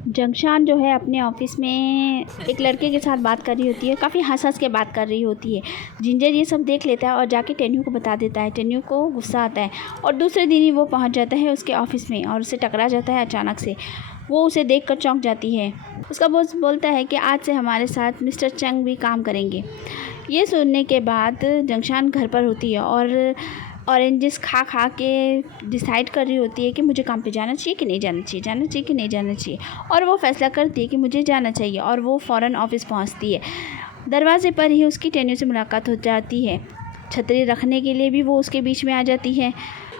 जंगशान जो है अपने ऑफिस में एक लड़के के साथ बात कर रही होती है, काफ़ी हँस-हँस के बात कर रही होती है। जिंजर ये सब देख लेता है और जाके टेन्यू को बता देता है। टेन्यू को गुस्सा आता है और दूसरे दिन ही वो पहुंच जाता है उसके ऑफिस में और उसे टकरा जाता है अचानक से। वो उसे देखकर चौंक जाती है। उसका बॉस बोलता है कि आज से हमारे साथ मिस्टर चंग भी काम करेंगे। ये सुनने के बाद जंगशान घर पर होती है और ऑरेंजेस खा खा के डिसाइड कर रही होती है कि मुझे काम पे जाना चाहिए कि नहीं जाना चाहिए, जाना चाहिए कि नहीं जाना चाहिए। और वो फैसला करती है कि मुझे जाना चाहिए और वो फ़ौरन ऑफिस पहुंचती है। दरवाजे पर ही उसकी टेन्यू से मुलाकात हो जाती है। छतरी रखने के लिए भी वो उसके बीच में आ जाती है।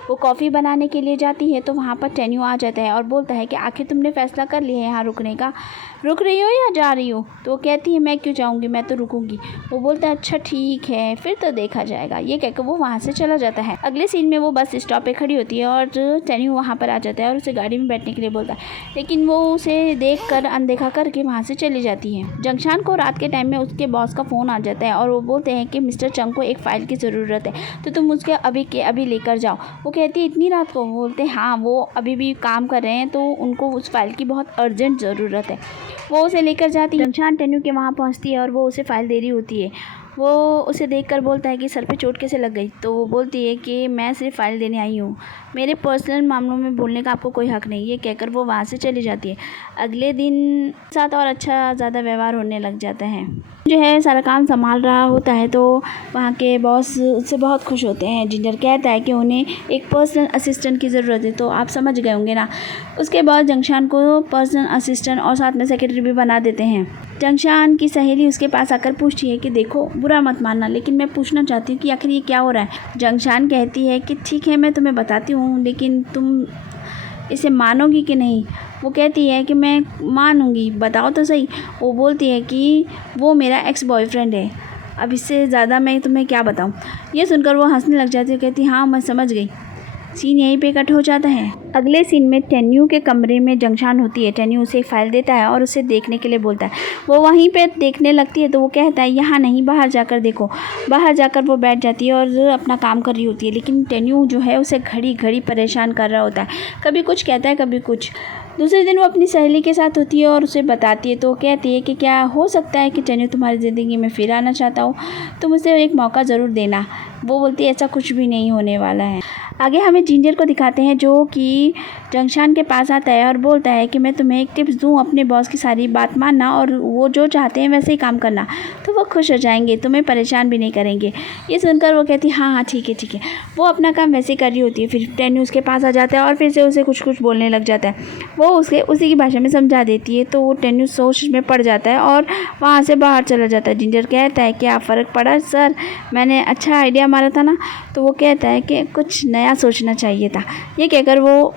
वो कॉफ़ी बनाने के लिए जाती है तो वहाँ पर टेन्यू आ जाता है और बोलता है कि आखिर तुमने फ़ैसला कर लिया है यहाँ रुकने का, रुक रही हो या जा रही हो? तो वो कहती है मैं क्यों जाऊँगी, मैं तो रुकूंगी। वो बोलता है अच्छा ठीक है, फिर तो देखा जाएगा। ये कहकर वो वहाँ से चला जाता है। अगले सीन में वो बस स्टॉप पे खड़ी होती है और टेन्यू वहाँ पर आ जाता है और उसे गाड़ी में बैठने के लिए बोलता है, लेकिन वो उसे देख कर अनदेखा करके वहाँ से चली जाती है। जंगशान को रात के टाइम में उसके बॉस का फ़ोन आ जाता है और वो बोलते हैं कि मिस्टर चंग को एक फ़ाइल की ज़रूरत है तो तुम उसके अभी के अभी लेकर जाओ। वो कहती है इतनी रात को? बोलते हैं हाँ, वो अभी भी काम कर रहे हैं तो उनको उस फाइल की बहुत अर्जेंट ज़रूरत है। वो उसे लेकर जाती है। जंगशान टेन्यू के वहाँ पहुँचती है और वो उसे फ़ाइल दे रही होती है। वो उसे देखकर बोलता है कि सर पे चोट कैसे लग गई? तो वो बोलती है कि मैं सिर्फ फ़ाइल देने आई हूँ, मेरे पर्सनल मामलों में बोलने का आपको कोई हक़ नहीं। ये कहकर वो वहाँ से चली जाती है। अगले दिन साथ और अच्छा ज़्यादा व्यवहार होने लग जाता है। जो है सारा काम संभाल रहा होता है तो वहाँ के बॉस उससे बहुत खुश होते हैं। जिंजर कहता है कि उन्हें एक पर्सनल असिस्टेंट की ज़रूरत है, तो आप समझ गए होंगे ना। उसके बाद जंगशान को पर्सनल असिस्टेंट और साथ में सेक्रेटरी भी बना देते हैं। जंगशान की सहेली उसके पास आकर पूछती है कि देखो बुरा मत मानना, लेकिन मैं पूछना चाहती हूँ कि आखिर ये क्या हो रहा है। जंगशान कहती है कि ठीक है मैं तुम्हें बताती हूँ, लेकिन तुम इसे मानोगी कि नहीं? वो कहती है कि मैं मानूंगी, बताओ तो सही। वो बोलती है कि वो मेरा एक्स बॉयफ्रेंड है, अब इससे ज़्यादा मैं तुम्हें क्या बताऊं। ये सुनकर वो हंसने लग जाती है, कहती हाँ मैं समझ गई। सीन यहीं पे कट हो जाता है। अगले सीन में टेन्यू के कमरे में जंगशान होती है। टेन्यू उसे एक फ़ाइल देता है और उसे देखने के लिए बोलता है। वो वहीं पे देखने लगती है तो वो कहता है यहाँ नहीं, बाहर जाकर देखो। बाहर जाकर वो बैठ जाती है और अपना काम कर रही होती है, लेकिन टेन्यू जो है उसे घड़ी घड़ी परेशान कर रहा होता है। कभी कुछ कहता है कभी कुछ। दूसरे दिन वो अपनी सहेली के साथ होती है और उसे बताती है तो वो कहती है कि क्या हो सकता है कि टेन्यू तुम्हारी ज़िंदगी में फिर आना चाहता हो, तुम उसे एक मौका ज़रूर देना। वो बोलती है ऐसा कुछ भी नहीं होने वाला है। आगे हमें जिंजर को दिखाते हैं जो कि जंगशान के पास आता है और बोलता है कि मैं तुम्हें एक टिप्स दूं, अपने बॉस की सारी बात मानना और वो जो चाहते हैं वैसे ही काम करना, तो वो खुश हो जाएंगे, तुम्हें परेशान भी नहीं करेंगे। ये सुनकर वो कहती हाँ हाँ ठीक है ठीक है। वो अपना काम वैसे ही कर रही होती है। फिर टेन्यू उसके पास आ जाता है और फिर से उसे कुछ कुछ बोलने लग जाता है। वो उसी की भाषा में समझा देती है तो वो टेन्यू सोच में पड़ जाता है और वहाँ से बाहर चला जाता है। जिंजर कहता है क्या फ़र्क पड़ा सर, मैंने अच्छा आइडिया मारा था ना? तो वो कहता है कि कुछ नया सोचना चाहिए था। ये कहकर वो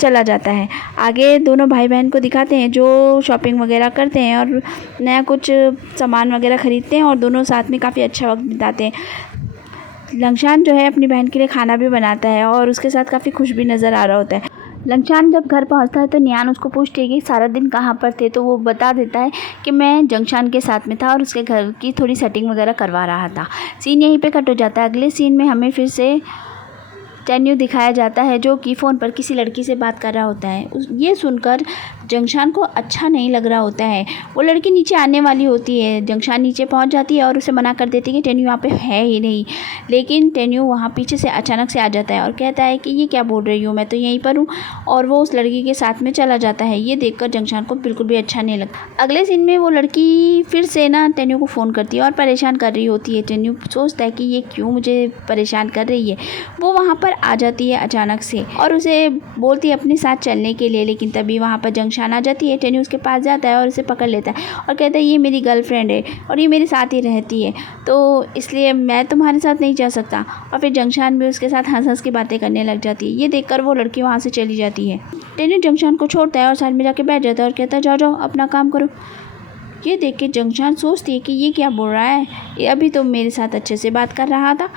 चला जाता है। आगे दोनों भाई बहन को दिखाते हैं जो शॉपिंग वगैरह करते हैं और नया कुछ सामान वगैरह ख़रीदते हैं और दोनों साथ में काफ़ी अच्छा वक्त बिताते हैं। जंगशान जो है अपनी बहन के लिए खाना भी बनाता है और उसके साथ काफ़ी खुश भी नज़र आ रहा होता है। जंगशान जब घर पहुंचता है तो नियान उसको पूछती है कि सारा दिन कहाँ पर थे, तो वो बता देता है कि मैं जंगशान के साथ में था और उसके घर की थोड़ी सेटिंग वगैरह करवा रहा था। सीन यहीं पे कट हो जाता है। अगले सीन में हमें फिर से टेन्यू दिखाया जाता है जो कि फ़ोन पर किसी लड़की से बात कर रहा होता है। ये सुनकर जंगशान को अच्छा नहीं लग रहा होता है। वो लड़की नीचे आने वाली होती है। जंगशान नीचे पहुंच जाती है और उसे मना कर देती है कि टेन्यू यहाँ पे है ही नहीं, लेकिन टेन्यू वहाँ पीछे से अचानक से आ जाता है और कहता है कि ये क्या बोल रही हूँ, मैं तो यहीं पर हूँ, और वो उस लड़की के साथ में चला जाता है। ये देखकर जंगशान को बिल्कुल भी अच्छा नहीं लगता। अगले सीन में वो लड़की फिर से ना टेन्यू को फ़ोन करती है और परेशान कर रही होती है। टेन्यू सोचता है कि ये क्यों मुझे परेशान कर रही है। वो वहाँ पर आ जाती है अचानक से और उसे बोलती है अपने साथ चलने के लिए, लेकिन तभी वहाँ पर जंगशान आ जाती है। टेन्यू उसके पास जाता है और उसे पकड़ लेता है और कहता है ये मेरी गर्लफ्रेंड है और ये मेरे साथ ही रहती है, तो इसलिए मैं तुम्हारे साथ नहीं जा सकता। और फिर जंगशान भी उसके साथ हंस हंस की बातें करने लग जाती है। ये देखकर वो लड़की वहाँ से चली जाती है। टेन्यू जंगशान को छोड़ता है और साइड में जाके बैठ जाता है और कहता है जाओ जाओ अपना काम करो। ये देख के जंगशान सोचती है कि ये क्या बोल रहा है, ये अभी तो मेरे साथ अच्छे से बात कर रहा था।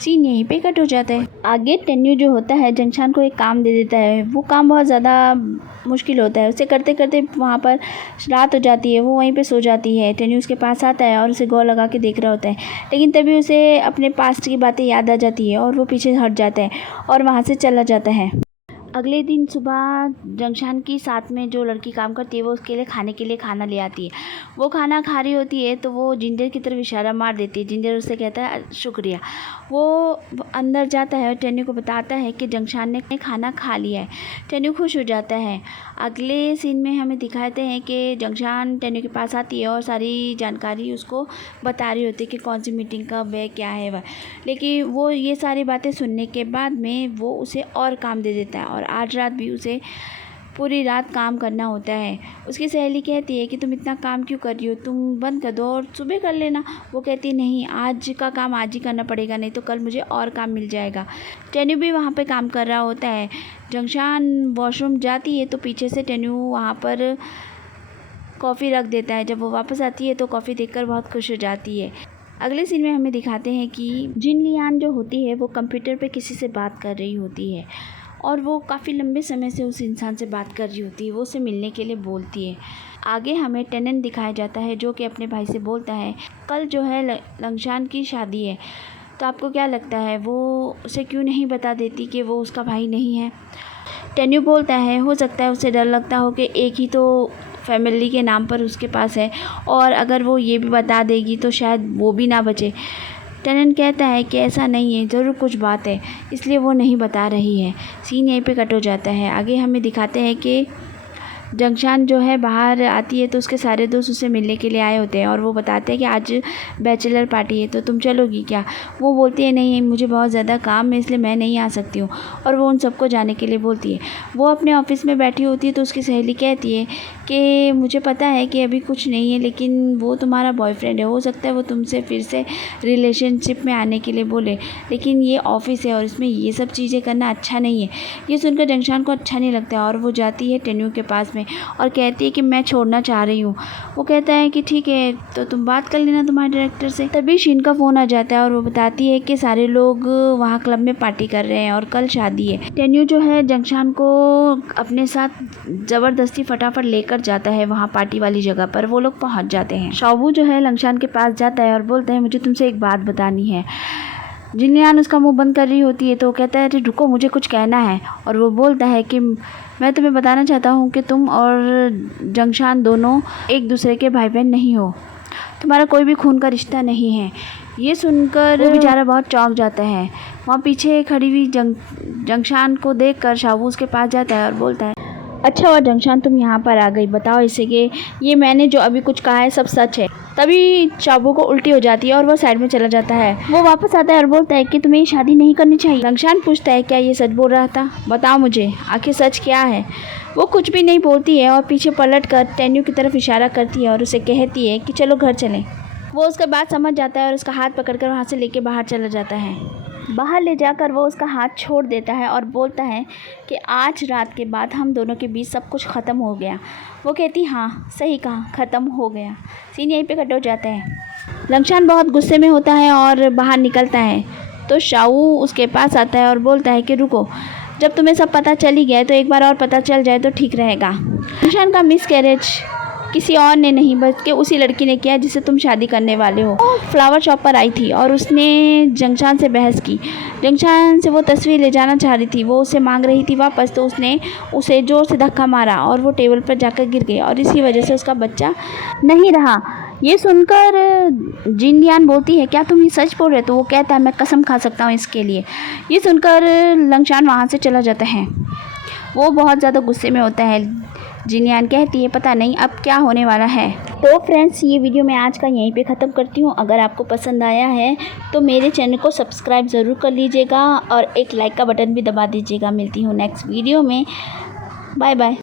सीन यहीं पे कट हो जाता है। आगे टेन्यू जो होता है जंगशान को एक काम दे देता है। वो काम बहुत ज़्यादा मुश्किल होता है। उसे करते करते वहाँ पर रात हो जाती है। वो वहीं पे सो जाती है। टेन्यू उसके पास आता है और उसे गौर लगा के देख रहा होता है, लेकिन तभी उसे अपने पास्ट की बातें याद आ जाती है और वो पीछे हट जाता है और वहाँ से चला जाता है। अगले दिन सुबह जंगशान की साथ में जो लड़की काम करती है वो उसके लिए खाना ले आती है। वो खाना खा रही होती है तो वो जिंजर की तरफ इशारा मार देती है। जिंजर उससे कहता है शुक्रिया। वो अंदर जाता है और टेन्यू को बताता है कि जंगशान ने खाना खा लिया है। टेन्यू खुश हो जाता है। अगले सीन में हमें दिखाते हैं कि जंगशान टेन्यू के पास आती है और सारी जानकारी उसको बता रही होती है कि कौन सी मीटिंग कब है, क्या है वह। लेकिन वो ये सारी बातें सुनने के बाद में वो उसे और काम दे देता है और आज रात भी उसे पूरी रात काम करना होता है। उसकी सहेली कहती है कि तुम इतना काम क्यों कर रही हो, तुम बंद कर दो और सुबह कर लेना। वो कहती नहीं, आज का काम आज ही करना पड़ेगा, नहीं तो कल मुझे और काम मिल जाएगा। टेन्यू भी वहाँ पे काम कर रहा होता है। जंगशान वॉशरूम जाती है तो पीछे से टेन्यू वहाँ पर कॉफ़ी रख देता है। जब वो वापस आती है तो कॉफ़ी देखकर बहुत खुश हो जाती है। अगले सीन में हमें दिखाते हैं कि जिन लियान जो होती है वो कंप्यूटर पे किसी से बात कर रही होती है और वो काफ़ी लंबे समय से उस इंसान से बात कर रही होती है। वो उसे मिलने के लिए बोलती है। आगे हमें टेनेंट दिखाया जाता है जो कि अपने भाई से बोलता है कल जो है लंगशान की शादी है, तो आपको क्या लगता है वो उसे क्यों नहीं बता देती कि वो उसका भाई नहीं है। टेन्यू बोलता है हो सकता है उसे डर लगता हो कि एक ही तो फैमिली के नाम पर उसके पास है और अगर वो ये भी बता देगी तो शायद वो भी ना बचे। टेनेंट कहता है कि ऐसा नहीं है, ज़रूर कुछ बात है, इसलिए वो नहीं बता रही है। सीन यहीं पे कट हो जाता है। आगे हमें दिखाते हैं कि जंगशान जो है बाहर आती है तो उसके सारे दोस्त उससे मिलने के लिए आए होते हैं और वो बताते हैं कि आज बैचलर पार्टी है तो तुम चलोगी क्या। वो बोलती है नहीं, मुझे बहुत ज़्यादा काम है इसलिए मैं नहीं आ सकती हूँ और वो उन सबको जाने के लिए बोलती है। वो अपने ऑफिस में बैठी होती है तो उसकी सहेली कहती है कि मुझे पता है कि अभी कुछ नहीं है लेकिन वो तुम्हारा बॉयफ्रेंड है, हो सकता है वो तुमसे फिर से रिलेशनशिप में आने के लिए बोले, लेकिन ये ऑफिस है और इसमें ये सब चीज़ें करना अच्छा नहीं है। ये सुनकर जंगशान को अच्छा नहीं लगता है और वो जाती है टेन्यू के पास में और कहती है कि मैं छोड़ना चाह रही हूँ। वो कहता है कि ठीक है तो तुम बात कर लेना तुम्हारे डायरेक्टर से। तभी शीन का फ़ोन आ जाता है और वो बताती है कि सारे लोग वहाँ क्लब में पार्टी कर रहे हैं और कल शादी है। टेन्यू जो है जंगशान को अपने साथ ज़बरदस्ती फटाफट लेकर जाता है वहाँ पार्टी वाली जगह पर। वो लोग पहुँच जाते हैं। शाओबू जो है लंगशान के पास जाता है और बोलता है मुझे तुमसे एक बात बतानी है। जिनलियान उसका मुंह बंद कर रही होती है तो कहता है अरे रुको, मुझे कुछ कहना है। और वो बोलता है कि मैं तुम्हें बताना चाहता हूँ कि तुम और जंगशान दोनों एक दूसरे के भाई बहन नहीं हो, तुम्हारा कोई भी खून का रिश्ता नहीं है। ये सुनकर वो बेचारा बहुत चौंक जाता है। वहाँ पीछे खड़ी हुई जंगशान को देखकर शाओबू उसके पास जाता है और बोलता है अच्छा हुआ जंगशान तुम यहाँ पर आ गई, बताओ इसे कि ये मैंने जो अभी कुछ कहा है सब सच है। तभी शाओबू को उल्टी हो जाती है और वो साइड में चला जाता है। वो वापस आता है और बोलता है कि तुम्हें ये शादी नहीं करनी चाहिए। जंगशान पूछता है क्या ये सच बोल रहा था, बताओ मुझे आखिर सच क्या है। वो कुछ भी नहीं बोलती है और पीछे पलट कर टेन्यू की तरफ इशारा करती है और उसे कहती है कि चलो घर चलें। वो उसका बात समझ जाता है और उसका हाथ पकड़कर वहाँ से लेके बाहर चला जाता है। बाहर ले जाकर वो उसका हाथ छोड़ देता है और बोलता है कि आज रात के बाद हम दोनों के बीच सब कुछ ख़त्म हो गया। वो कहती हाँ सही कहा, ख़त्म हो गया। सीन यहीं पे कट हो जाता है। लंगशान बहुत गुस्से में होता है और बाहर निकलता है तो शाओ उसके पास आता है और बोलता है कि रुको, जब तुम्हें सब पता चल ही गया तो एक बार और पता चल जाए तो ठीक रहेगा। लंगशान का मिसकैरेज किसी और ने नहीं बल्कि उसी लड़की ने किया जिससे तुम शादी करने वाले हो। फ्लावर शॉप पर आई थी और उसने जंगशान से बहस की। जंगशान से वो तस्वीर ले जाना चाह रही थी, वो उसे मांग रही थी वापस, तो उसने उसे ज़ोर से धक्का मारा और वो टेबल पर जाकर गिर गई और इसी वजह से उसका बच्चा नहीं रहा। ये सुनकर जिनलियान बोलती है क्या तुम ये सच बोल रहे हो, तो वो कहता है मैं कसम खा सकता हूँ इसके लिए। ये सुनकर लंगशान वहाँ से चला जाता है। वो बहुत ज़्यादा गुस्से में होता है। जिनलियान कहती है पता नहीं अब क्या होने वाला है। तो फ्रेंड्स ये वीडियो मैं आज का यहीं पे ख़त्म करती हूँ। अगर आपको पसंद आया है तो मेरे चैनल को सब्सक्राइब ज़रूर कर लीजिएगा और एक लाइक का बटन भी दबा दीजिएगा। मिलती हूँ नेक्स्ट वीडियो में। Bye bye.